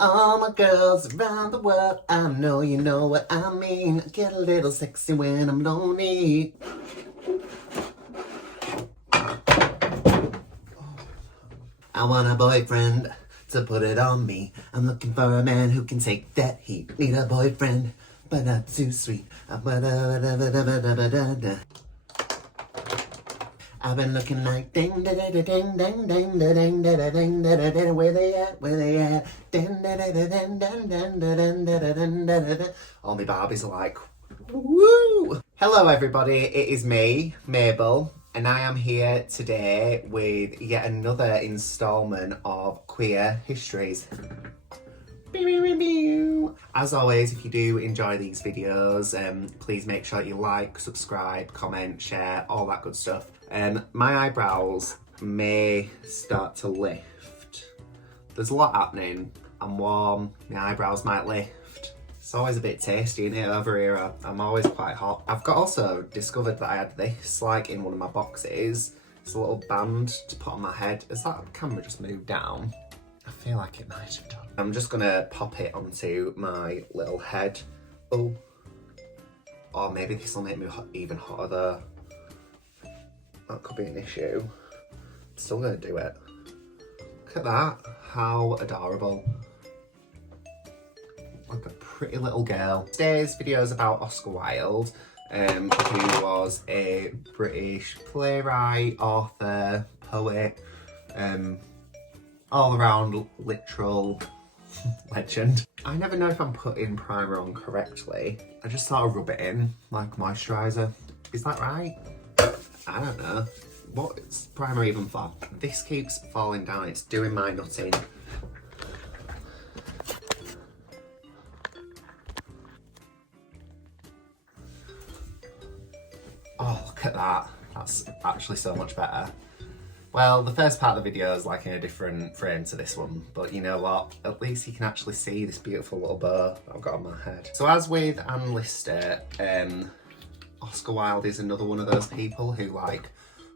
All my girls around the world, I know you know what I mean. I get a little sexy when I'm lonely. I want a boyfriend to put it on me. I'm looking for a man who can take that heat. Need a boyfriend, but not too sweet. I've been looking like ding da da da ding ding ding da ding da da ding da da da. Where they at? Where they at? Ding da da da ding ding ding da ding da da ding da da da. All my Barbies are like, woo! Hello everybody, it is me, Mabel, and I am here today with yet another instalment of Queer Histories. As always, if you do enjoy these videos, please make sure you like, subscribe, comment, share, all that good stuff. My eyebrows may start to lift. There's a lot happening. I'm warm, my eyebrows might lift. It's always a bit tasty in here over here. I'm always quite hot. I've also discovered that I had this like in one of my boxes. It's a little band to put on my head. Has that camera just moved down? I feel like it might have done. I'm just gonna pop it onto my little head. Oh, or maybe this will make me even hotter though. That could be an issue. I'm still gonna do it. Look at that, how adorable. Like a pretty little girl. Today's video is about Oscar Wilde, who was a British playwright, author, poet, all around literal legend. I never know if I'm putting primer on correctly. I just sort of rub it in like moisturiser. Is that right? I don't know. What's primer even for? This keeps falling down. It's doing my nutting. Oh, look at that. That's actually so much better. Well, the first part of the video is like in a different frame to this one, but you know what? At least you can actually see this beautiful little bow I've got on my head. So as with Anne Lister, Oscar Wilde is another one of those people who, like,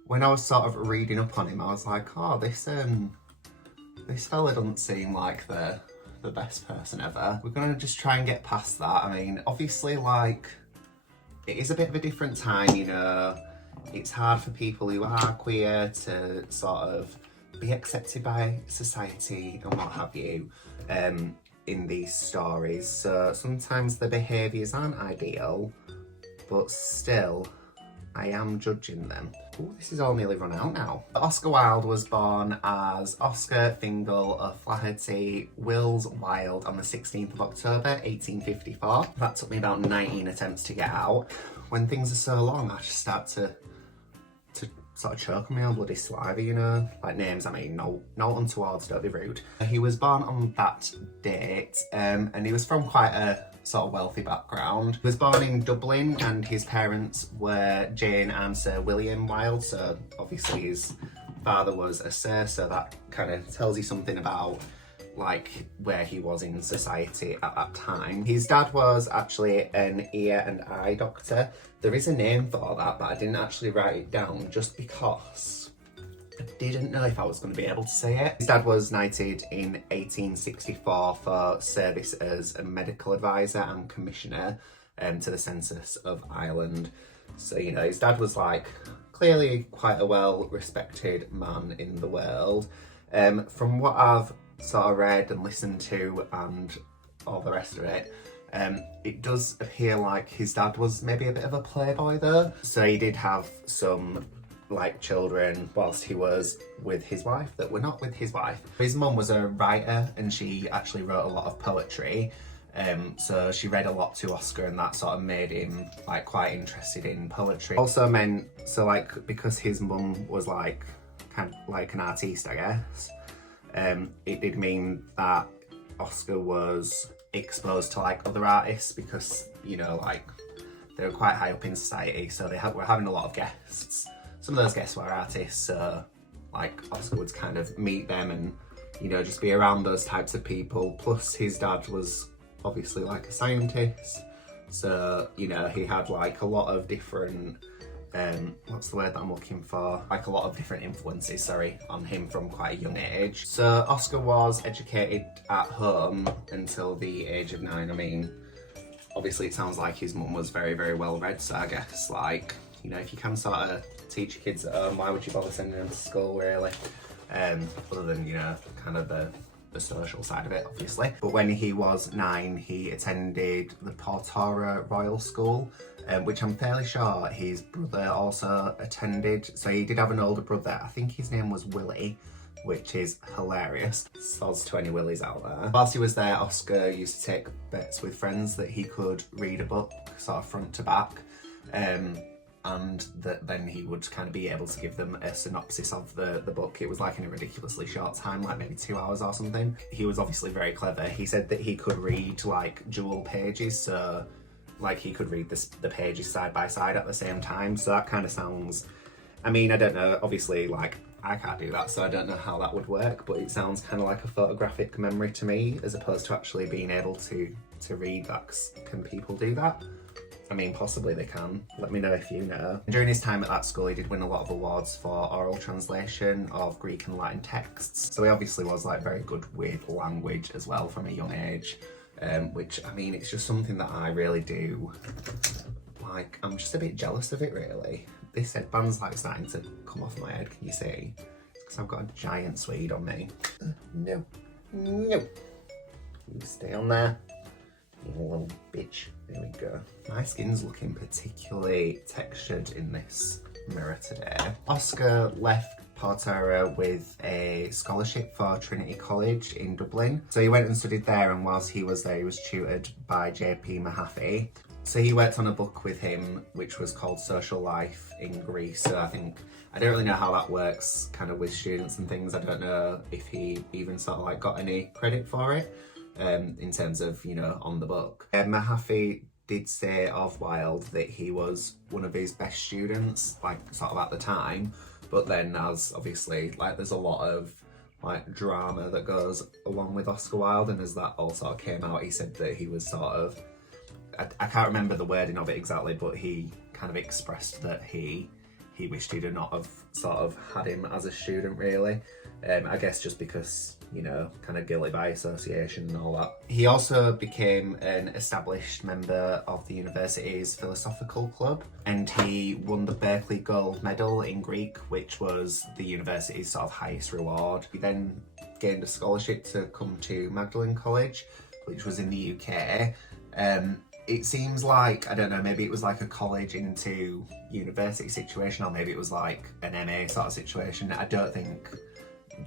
when I was sort of reading up on him, I was like, oh, this fella doesn't seem like the best person ever. We're gonna just try and get past that. I mean, obviously, like, it is a bit of a different time, you know. It's hard for people who are queer to sort of be accepted by society and what have you in these stories. So sometimes the behaviours aren't ideal, but still, I am judging them. Oh, this is all nearly run out now. Oscar Wilde was born as Oscar Fingal O'Flaherty Wills Wilde on the 16th of October 1854. That took me about 19 attempts to get out. When things are so long, I just start to sort of choke on my own bloody saliva, you know? Like names, I mean, no untowards, don't be rude. He was born on that date, and he was from quite a sort of wealthy background. He was born in Dublin, and his parents were Jane and Sir William Wilde, so obviously his father was a sir, so that kind of tells you something about like where he was in society at that time. His dad was actually an ear and eye doctor. There is a name for that, but I didn't actually write it down just because I didn't know if I was going to be able to say it. His dad was knighted in 1864 for service as a medical advisor and commissioner to the census of Ireland. So, you know, his dad was like clearly quite a well-respected man in the world. From what I've sort of read and listened to and all the rest of it, it does appear like his dad was maybe a bit of a playboy though. So he did have some like children whilst he was with his wife that were not with his wife. His mum was a writer and she actually wrote a lot of poetry. So she read a lot to Oscar and that sort of made him like quite interested in poetry. Also meant, so like because his mum was like kind of like an artiste, I guess, it did mean that Oscar was exposed to like other artists because, you know, like they were quite high up in society, so they were having a lot of guests. Some of those guests were artists, so like Oscar would kind of meet them and, you know, just be around those types of people. Plus his dad was obviously like a scientist, so, you know, he had like a lot of different what's the word that I'm looking for? Like a lot of different influences, sorry, on him from quite a young age. So Oscar was educated at home until the age of 9. I mean, obviously it sounds like his mum was very, very well read, so I guess, like, you know, if you can sort of teach your kids at home, why would you bother sending them to school, really? Other than, you know, kind of the social side of it, obviously. But when he was 9, he attended the Portora Royal School, which I'm fairly sure his brother also attended. So he did have an older brother. I think his name was Willie, which is hilarious. Soz to any Willies out there. Whilst he was there, Oscar used to take bets with friends that he could read a book sort of front to back. And that then he would kind of be able to give them a synopsis of the book. It was like in a ridiculously short time, like maybe 2 hours or something. He was obviously very clever. He said that he could read like dual pages, so like he could read the pages side by side at the same time. So that kind of sounds, I mean, I don't know, obviously like I can't do that, so I don't know how that would work, but it sounds kind of like a photographic memory to me, as opposed to actually being able to read that. Can people do that? I mean, possibly they can. Let me know if you know. During his time at that school, he did win a lot of awards for oral translation of Greek and Latin texts. So he obviously was like very good with language as well from a young age, which, I mean, it's just something that I really do. Like, I'm just a bit jealous of it, really. This headband's like starting to come off my head, can you see? Because I've got a giant Swede on me. No. You stay on there. You little bitch. There we go. My skin's looking particularly textured in this mirror today. Oscar left Portora with a scholarship for Trinity College in Dublin. So he went and studied there, and whilst he was there, he was tutored by J.P. Mahaffey. So he worked on a book with him, which was called Social Life in Greece. So I don't really know how that works kind of with students and things. I don't know if he even sort of like got any credit for it. In terms of, you know, on the book. Mahaffey did say of Wilde that he was one of his best students, like sort of at the time, but then as obviously, like there's a lot of like drama that goes along with Oscar Wilde, and as that all sort of came out, he said that he was sort of, I can't remember the wording of it exactly, but he kind of expressed that he wished he'd not have sort of had him as a student, really. I guess just because, you know, kind of guilty by association and all that. He also became an established member of the university's philosophical club, and he won the Berkeley Gold Medal in Greek, which was the university's sort of highest reward. He then gained a scholarship to come to Magdalen College, which was in the UK. It seems like, I don't know, maybe it was like a college into university situation, or maybe it was like an MA sort of situation. I don't think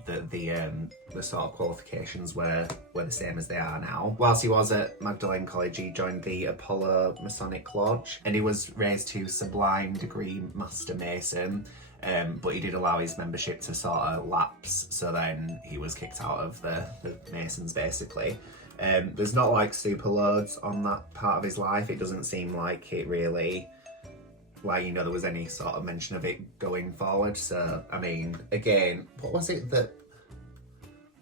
that the sort of qualifications were the same as they are now. Whilst he was at Magdalen College, he joined the Apollo Masonic Lodge, and he was raised to Sublime Degree Master Mason, but he did allow his membership to sort of lapse, so then he was kicked out of the Masons, basically. There's not like super loads on that part of his life. It doesn't seem like it really, like, you know, there was any sort of mention of it going forward. So, I mean, again, what was it that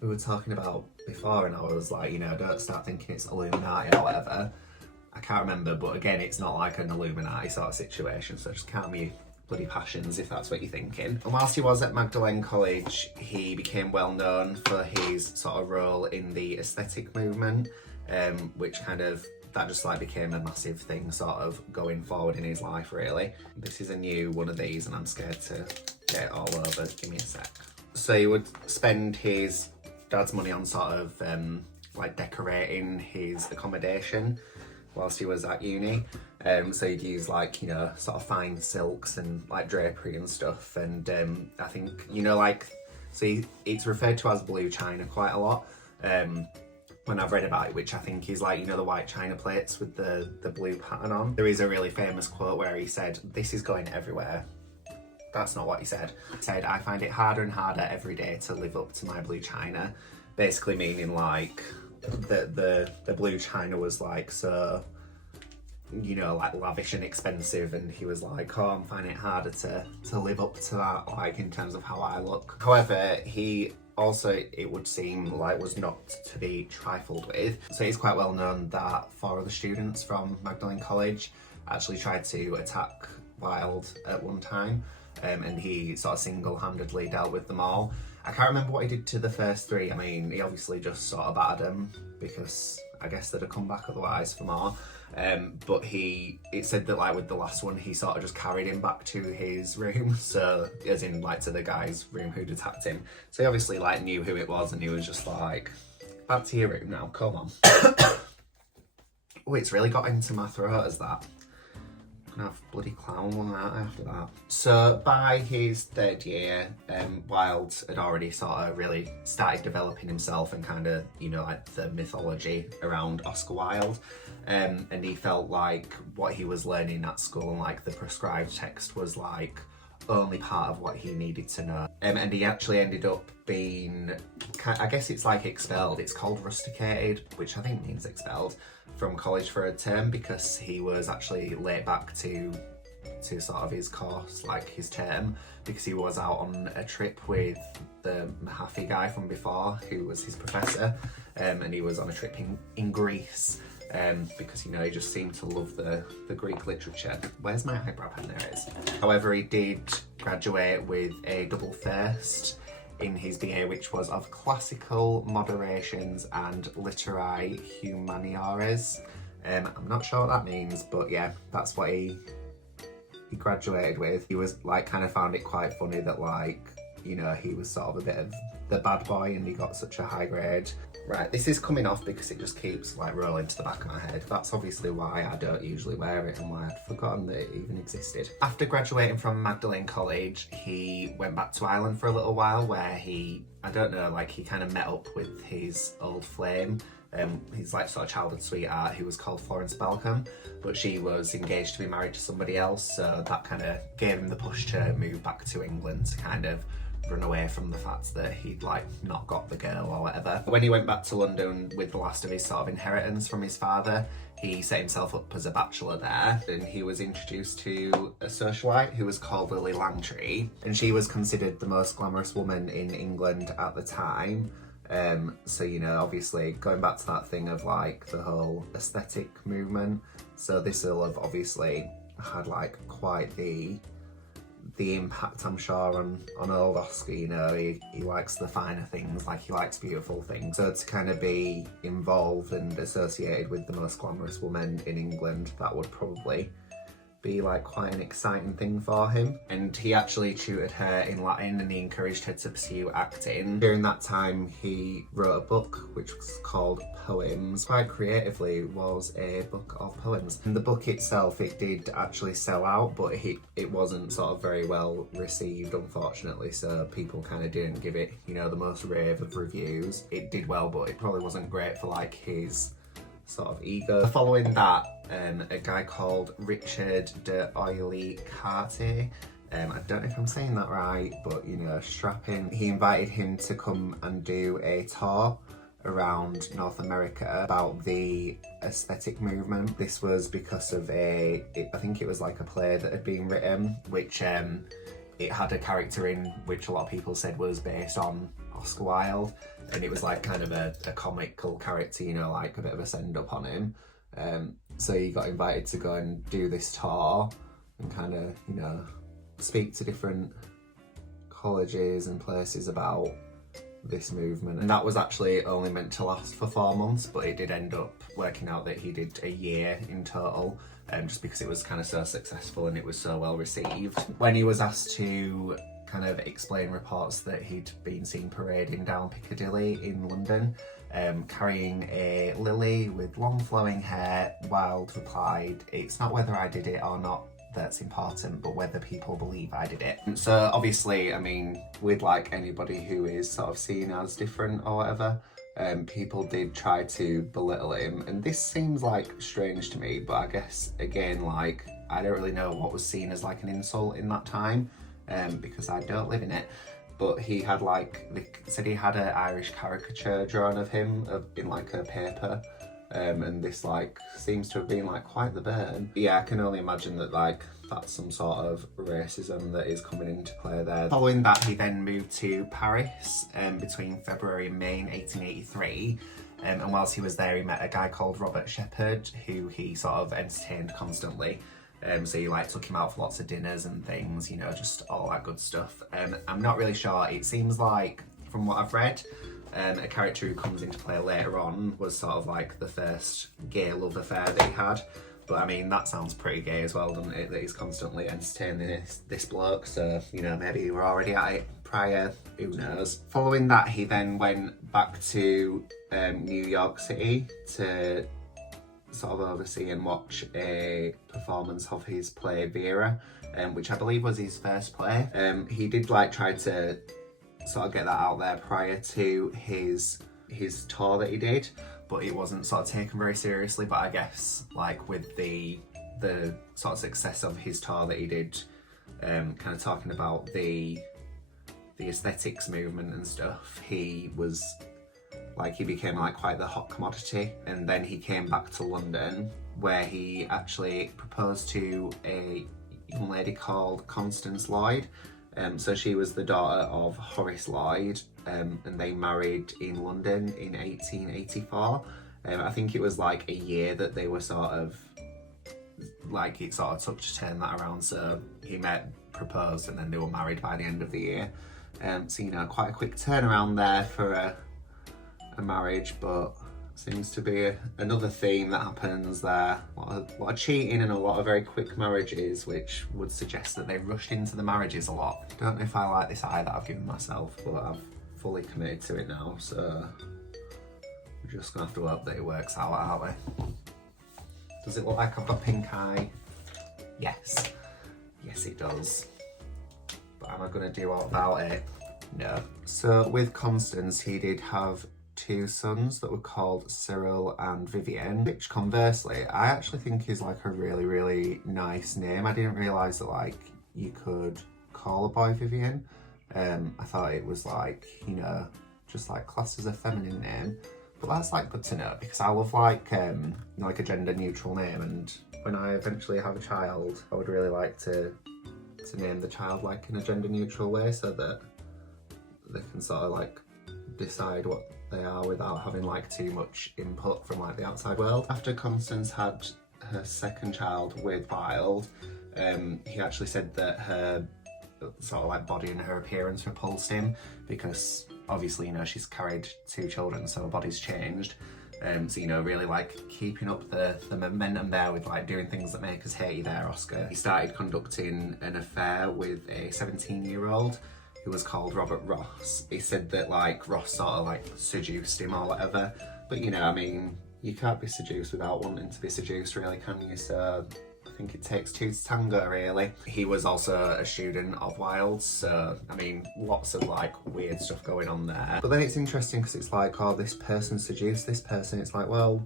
we were talking about before? And I was like, you know, don't start thinking it's Illuminati or whatever. I can't remember, but again, it's not like an Illuminati sort of situation. So just calm your bloody passions if that's what you're thinking. And whilst he was at Magdalen College, he became well known for his sort of role in the aesthetic movement, which kind of, that just like became a massive thing sort of going forward in his life, really. This is a new one of these and I'm scared to get it all over. Give me a sec. So he would spend his dad's money on sort of like decorating his accommodation whilst he was at uni. So he'd use like, you know, sort of fine silks and like drapery and stuff. And I think, you know, like, so it's referred to as blue china quite a lot. When I've read about it, which I think is like, you know, the white china plates with the blue pattern on. There is a really famous quote where he said, "This is going everywhere." That's not what he said. He said, "I find it harder and harder every day to live up to my blue china." Basically meaning like the blue china was like so, you know, like lavish and expensive, and he was like, "Oh, I'm finding it harder to live up to that, like in terms of how I look." However, he also, it would seem like, was not to be trifled with. So it's quite well known that 4 other students from Magdalen College actually tried to attack Wilde at one time, and he sort of single-handedly dealt with them all. I can't remember what he did to the first three. I mean, he obviously just sort of battered them because I guess they'd have come back otherwise for more. But it said that like with the last one, he sort of just carried him back to his room. So as in like to the guy's room who'd attacked him. So he obviously like knew who it was, and he was just like, back to your room now, come on. Oh, it's really got into my throat as that. I'm gonna have bloody clown one out after that. So by his third year, Wilde had already sort of really started developing himself and kind of, you know, like the mythology around Oscar Wilde. And he felt like what he was learning at school and like the prescribed text was like only part of what he needed to know. And he actually ended up being, I guess it's like expelled. It's called rusticated, which I think means expelled from college for a term because he was actually late back to sort of his course, like his term, because he was out on a trip with the Mahaffey guy from before, who was his professor, and he was on a trip in Greece. Because, you know, he just seemed to love the Greek literature. Where's my eyebrow pen? There it is. However, he did graduate with a double first in his BA, which was of classical moderations and literae humaniores. I'm not sure what that means, but yeah, that's what he graduated with. He was like kind of found it quite funny that like, you know, he was sort of a bit of the bad boy and he got such a high grade. Right, this is coming off because it just keeps like rolling to the back of my head. That's obviously why I don't usually wear it and why I'd forgotten that it even existed. After graduating from Magdalene College, he went back to Ireland for a little while where he kind of met up with his old flame. His like sort of childhood sweetheart who was called Florence Balcombe, but she was engaged to be married to somebody else, so that kind of gave him the push to move back to England to kind of run away from the fact that he'd like not got the girl or whatever. When he went back to London with the last of his sort of inheritance from his father, he set himself up as a bachelor there, and he was introduced to a socialite who was called Lily Langtry, and she was considered the most glamorous woman in England at the time. So, you know, obviously going back to that thing of like the whole aesthetic movement, so this will have obviously had like quite the impact, I'm sure, on old Oscar. You know, he likes the finer things, like he likes beautiful things. So to kind of be involved and associated with the most glamorous woman in England, that would probably be like quite an exciting thing for him. And he actually tutored her in Latin and he encouraged her to pursue acting. During that time he wrote a book which was called Poems. Quite creatively was a book of poems. And the book itself, it did actually sell out, but it wasn't sort of very well received, unfortunately, so people kind of didn't give it, you know, the most rave of reviews. It did well, but it probably wasn't great for like his sort of ego. Following that, a guy called Richard de Oily Cartier, I don't know if I'm saying that right, but you know, strap in. He invited him to come and do a tour around North America about the aesthetic movement. This was because of I think it was like a play that had been written, which it had a character in which a lot of people said was based on Oscar Wilde, and it was like kind of a comical character, you know, like a bit of a send up on him. So he got invited to go and do this tour and kind of, you know, speak to different colleges and places about this movement. And that was actually only meant to last for 4 months, but it did end up working out that he did a year in total, just because it was kind of so successful and it was so well received. When he was asked to kind of explain reports that he'd been seen parading down Piccadilly in London, carrying a lily with long flowing hair, Wilde replied, "It's not whether I did it or not that's important, but whether people believe I did it." So obviously, I mean, with like anybody who is sort of seen as different or whatever, people did try to belittle him, and this seems like strange to me, but I guess again, like, I don't really know what was seen as like an insult in that time, because I don't live in it. But he had like, they said he had an Irish caricature drawn of him in like a paper, and this like seems to have been like quite the burn. Yeah, I can only imagine that like that's some sort of racism that is coming into play there. Following that, he then moved to Paris between February and May in 1883. And whilst he was there, he met a guy called Robert Shepherd, who he sort of entertained constantly. So he like took him out for lots of dinners and things, you know, just all that good stuff. I'm not really sure. It seems like, from what I've read, a character who comes into play later on was sort of like the first gay love affair that he had. But I mean, that sounds pretty gay as well, doesn't it? That he's constantly entertaining this bloke. So, you know, maybe you were already at it prior, who knows. Following that, he then went back to New York City to sort of oversee and watch a performance of his play Vera, which I believe was his first play. He did like try to sort of get that out there prior to his tour that he did, but it wasn't sort of taken very seriously. But I guess like with the sort of success of his tour that he did, kind of talking about the aesthetics movement and stuff, he became like quite the hot commodity. And then he came back to London, where he actually proposed to a young lady called Constance Lloyd. So she was the daughter of Horace Lloyd, and they married in London in 1884. I think it was like a year that they were sort of, like it sort of took to turn that around. So he met, proposed, and then they were married by the end of the year. So, you know, quite a quick turnaround there for a marriage, but seems to be another theme that happens there. A lot of cheating and a lot of very quick marriages, which would suggest that they rushed into the marriages a lot. Don't know if I like this eye that I've given myself, but I've fully committed to it now, so we're just gonna have to hope that it works out, aren't we? Does it look like I've got pink eye? Yes. Yes, it does. But am I gonna do all about it? No. So with Constance, he did have 2 sons that were called Cyril and Vivian, which conversely I actually think is like a really, really nice name. I didn't realise that like you could call a boy Vivian. I thought it was like, you know, just like classed as a feminine name, but that's like good to know, because I love like like a gender neutral name, and when I eventually have a child I would really like to name the child like in a gender neutral way, so that they can sort of like decide what they are without having like too much input from like the outside world. After Constance had her second child with Wilde, he actually said that her sort of like body and her appearance repulsed him, because obviously, you know, she's carried 2 children, so her body's changed. So, you know, really like keeping up the momentum there with like doing things that make us hate you there, Oscar. He started conducting an affair with a 17-year-old who was called Robert Ross. He said that like Ross sort of like seduced him or whatever, but you know, I mean, you can't be seduced without wanting to be seduced, really, can you? So I think it takes 2 to tango, really. He was also a student of Wilde's, so I mean, lots of like weird stuff going on there. But then it's interesting because it's like, oh, this person seduced this person. It's like, well,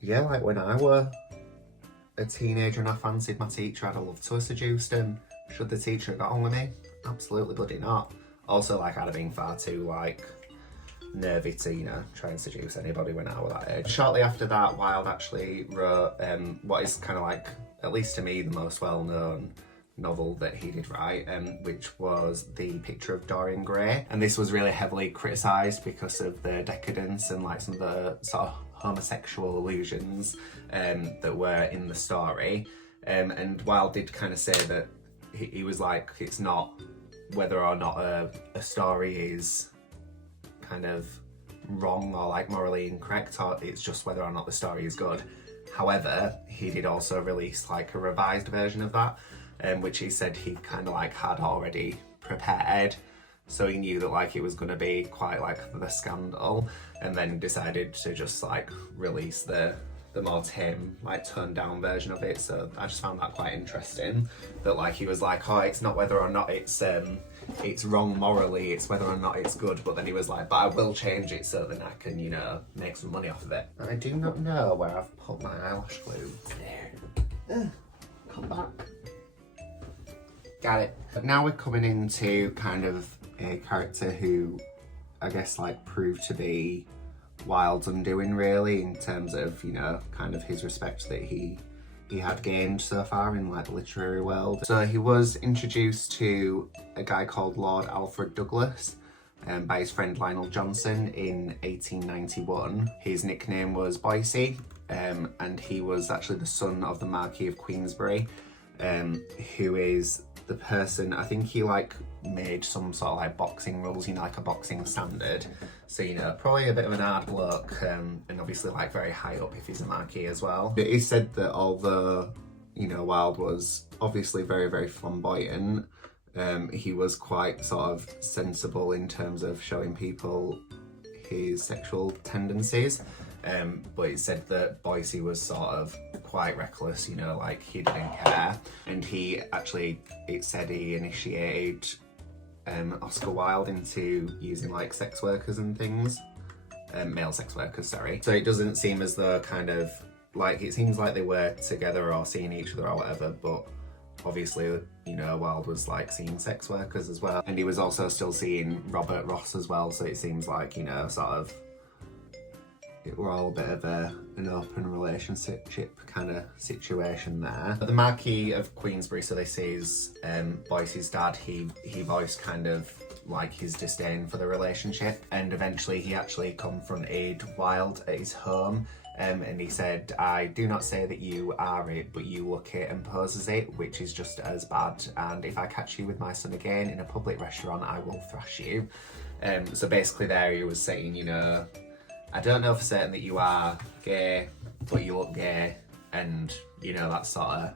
yeah, like when I were a teenager and I fancied my teacher, I'd have loved to have seduced him. Should the teacher have got on with me? Absolutely bloody not. Also, like, I'd have been far too like nervy to, you know, try and seduce anybody when I was that age. Shortly after that, Wilde actually wrote what is kind of like, at least to me, the most well-known novel that he did write, which was The Picture of Dorian Gray. And this was really heavily criticised because of the decadence and like some of the sort of homosexual allusions that were in the story. And Wilde did kind of say that he was like, it's not whether or not a story is kind of wrong or like morally incorrect, or it's just whether or not the story is good. However, he did also release like a revised version of that, which he said he kind of like had already prepared, so he knew that like it was going to be quite like the scandal, and then decided to just like release the more tame, like toned down version of it. So I just found that quite interesting, that like he was like, oh, it's not whether or not it's wrong morally, it's whether or not it's good, but then he was like, but I will change it so then I can, you know, make some money off of it. And I do not know where I've put my eyelash glue. There. Come back. Got it. But now we're coming into kind of a character who I guess like proved to be Wilde's undoing, really, in terms of, you know, kind of his respect that he had gained so far in like the literary world. So he was introduced to a guy called Lord Alfred Douglas by his friend Lionel Johnson in 1891. His nickname was Boycie, and he was actually the son of the Marquis of Queensberry, who is the person, I think he like made some sort of like boxing rules, you know, like a boxing standard. So, you know, probably a bit of an hard bloke, and obviously like very high up if he's a Marquis as well. It is said that although, you know, Wilde was obviously very, very flamboyant, he was quite sort of sensible in terms of showing people his sexual tendencies. But it said that Boycie was sort of quite reckless, you know, like he didn't care. And he actually, it said he initiated Oscar Wilde into using like sex workers and things. Male sex workers, sorry. So it doesn't seem as though kind of, like, it seems like they were together or seeing each other or whatever, but obviously, you know, Wilde was like seeing sex workers as well. And he was also still seeing Robert Ross as well, so it seems like, you know, sort of, it were all a bit of an open relationship kind of situation there. But the Marquis of Queensberry, so this is Boycie's dad, he voiced kind of like his disdain for the relationship, and eventually he actually confronted Wilde at his home. And he said, "I do not say that you are it, but you look it and pose as it, which is just as bad. And if I catch you with my son again in a public restaurant, I will thrash you." So basically there he was saying, you know, I don't know for certain that you are gay, but you look gay, and, you know, that's sort of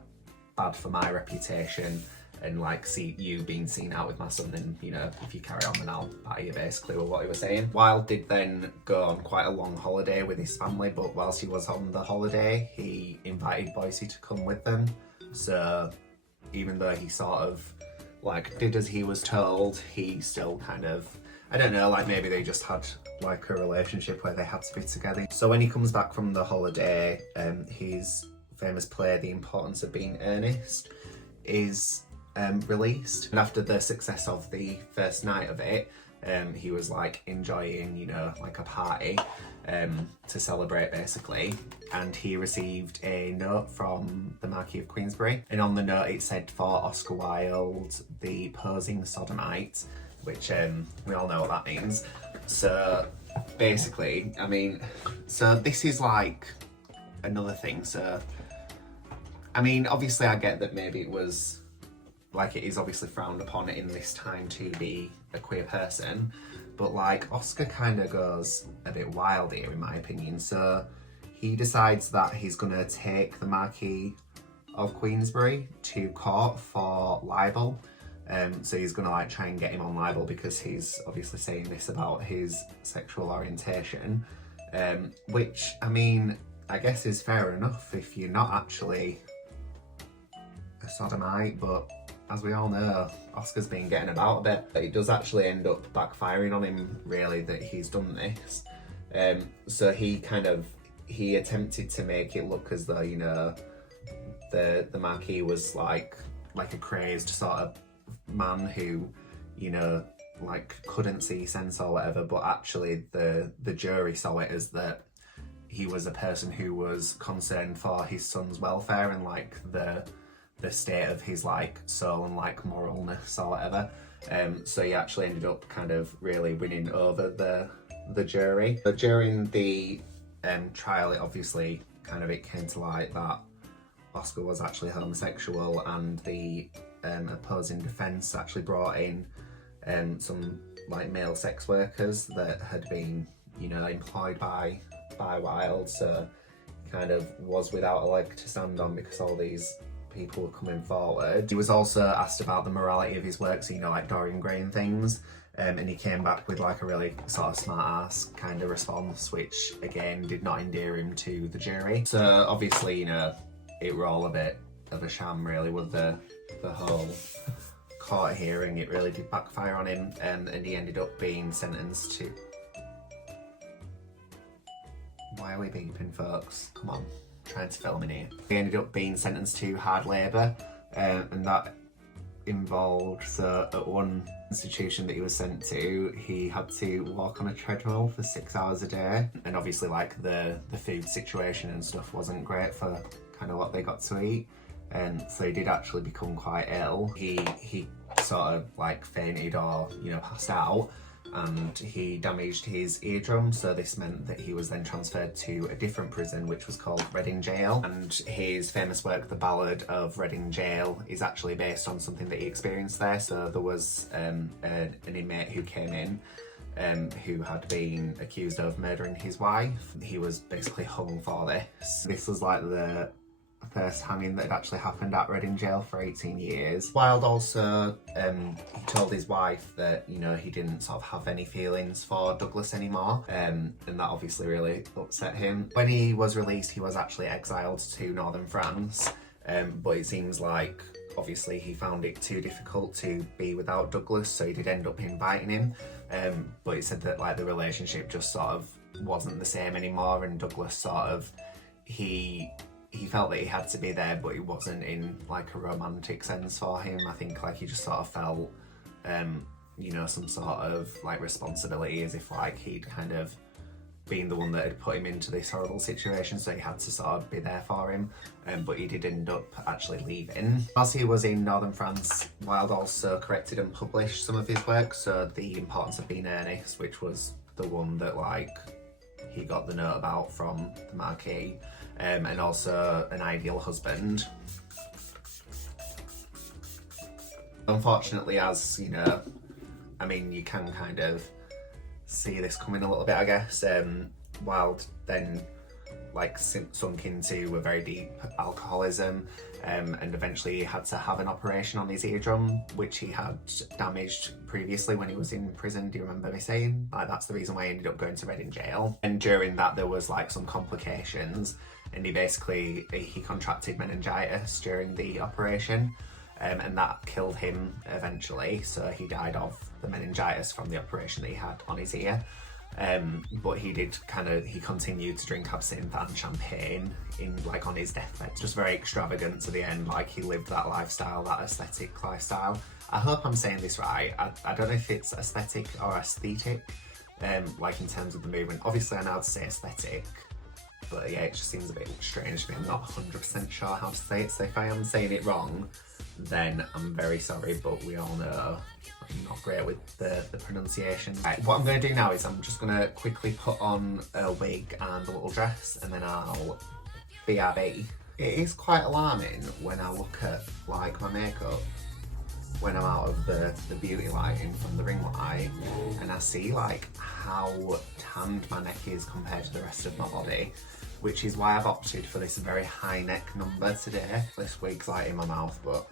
bad for my reputation, and like see you being seen out with my son, and, you know, if you carry on then I'll batter you, basically, with what he was saying. Wilde did then go on quite a long holiday with his family, but whilst he was on the holiday he invited Boycie to come with them. So even though he sort of like did as he was told, he still kind of, I don't know, like maybe they just had like a relationship where they had to be together. So when he comes back from the holiday, his famous play The Importance of Being Earnest is released. And after the success of the first night of it, he was like enjoying, you know, like a party to celebrate basically, and he received a note from the Marquis of Queensberry, and on the note it said, "For Oscar Wilde, the posing sodomite," which we all know what that means. So basically, I mean, so this is like another thing. So I mean, obviously I get that maybe it was like, it is obviously frowned upon in this time to be a queer person, but like Oscar kind of goes a bit wild here in my opinion. So he decides that he's gonna take the Marquis of Queensberry to court for libel. So he's gonna like try and get him on libel because he's obviously saying this about his sexual orientation, which, I mean, I guess is fair enough if you're not actually a sodomite, but as we all know, Oscar's been getting about a bit. But it does actually end up backfiring on him, really, that he's done this. So he attempted to make it look as though, you know, the Marquis was like a crazed sort of man who, you know, like couldn't see sense or whatever, but actually the jury saw it as that he was a person who was concerned for his son's welfare and like the state of his like soul and like moralness or whatever. So he actually ended up kind of really winning over the jury. But during the trial, it obviously kind of, it came to light that Oscar was actually homosexual, and the opposing defence actually brought in some like male sex workers that had been, you know, employed by Wilde, so kind of was without a leg to stand on because all these people were coming forward. He was also asked about the morality of his works, you know, like Dorian Gray and things, and he came back with like a really sort of smart-ass kind of response, which again did not endear him to the jury. So obviously, you know, it were all a bit of a sham really with the whole court hearing. It really did backfire on him, and he ended up being sentenced to... Why are we beeping, folks? Come on, I'm trying to film in here. He ended up being sentenced to hard labour, and that involved, so at one institution that he was sent to, he had to walk on a treadmill for 6 hours a day, and obviously like the food situation and stuff wasn't great for kind of what they got to eat, and so he did actually become quite ill. He sort of like fainted or, you know, passed out, and he damaged his eardrum, so this meant that he was then transferred to a different prison which was called Reading Jail. And his famous work, The Ballad of Reading Jail, is actually based on something that he experienced there. So there was an inmate who came in who had been accused of murdering his wife. He was basically hung for this. This was like the first hanging that had actually happened at Reading Jail for 18 years. Wilde also he told his wife that, you know, he didn't sort of have any feelings for Douglas anymore, and that obviously really upset him. When he was released, he was actually exiled to northern France, but it seems like obviously he found it too difficult to be without Douglas, so he did end up inviting him, but he said that like the relationship just sort of wasn't the same anymore, and Douglas sort of he felt that he had to be there, but it wasn't in like a romantic sense for him. I think like he just sort of felt you know, some sort of like responsibility, as if like he'd kind of been the one that had put him into this horrible situation, so he had to sort of be there for him, but he did end up actually leaving. Whilst he was in northern France, Wilde also corrected and published some of his work, so The Importance of Being Earnest, which was the one that like he got the note about from the Marquis, and also An Ideal Husband. Unfortunately, as you know, I mean, you can kind of see this coming a little bit, I guess. Wilde then like sunk into a very deep alcoholism, and eventually had to have an operation on his eardrum, which he had damaged previously when he was in prison. Do you remember me saying? Like, that's the reason why he ended up going to Reading Jail. And during that there was like some complications, and he contracted meningitis during the operation, and that killed him eventually, so he died of the meningitis from the operation that he had on his ear. But he continued to drink absinthe and champagne on his deathbed. Just very extravagant to the end. Like, he lived that lifestyle, that aesthetic lifestyle. I hope I'm saying this right. I don't know if it's aesthetic or aesthetic, like in terms of the movement. Obviously I know how to say aesthetic, but yeah, it just seems a bit strange to me. I'm not 100% sure how to say it, so if I am saying it wrong, then I'm very sorry, but we all know I'm not great with the pronunciation. Right, what I'm going to do now is I'm just going to quickly put on a wig and a little dress, and then I'll BRB. It is quite alarming when I look at like my makeup when I'm out of the beauty lighting from the ring light, and I see like how tanned my neck is compared to the rest of my body, which is why I've opted for this very high neck number today. This wig's like in my mouth, but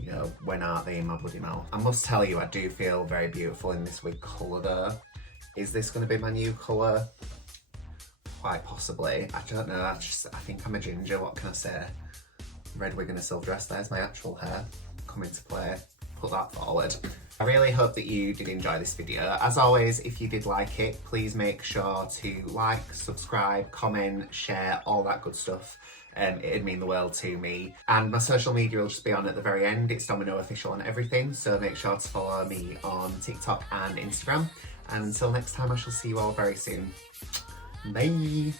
you know, when aren't they in my bloody mouth? I must tell you, I do feel very beautiful in this wig colour though. Is this going to be my new colour? Quite possibly. I don't know, I think I'm a ginger, what can I say? Red wig and a silver dress, there's my actual hair. Come into play, put that forward. I really hope that you did enjoy this video. As always, if you did like it, please make sure to like, subscribe, comment, share, all that good stuff. It'd mean the world to me. And my social media will just be on at the very end. It's Dominoe Official on everything, so make sure to follow me on TikTok and Instagram. And until next time, I shall see you all very soon. Bye!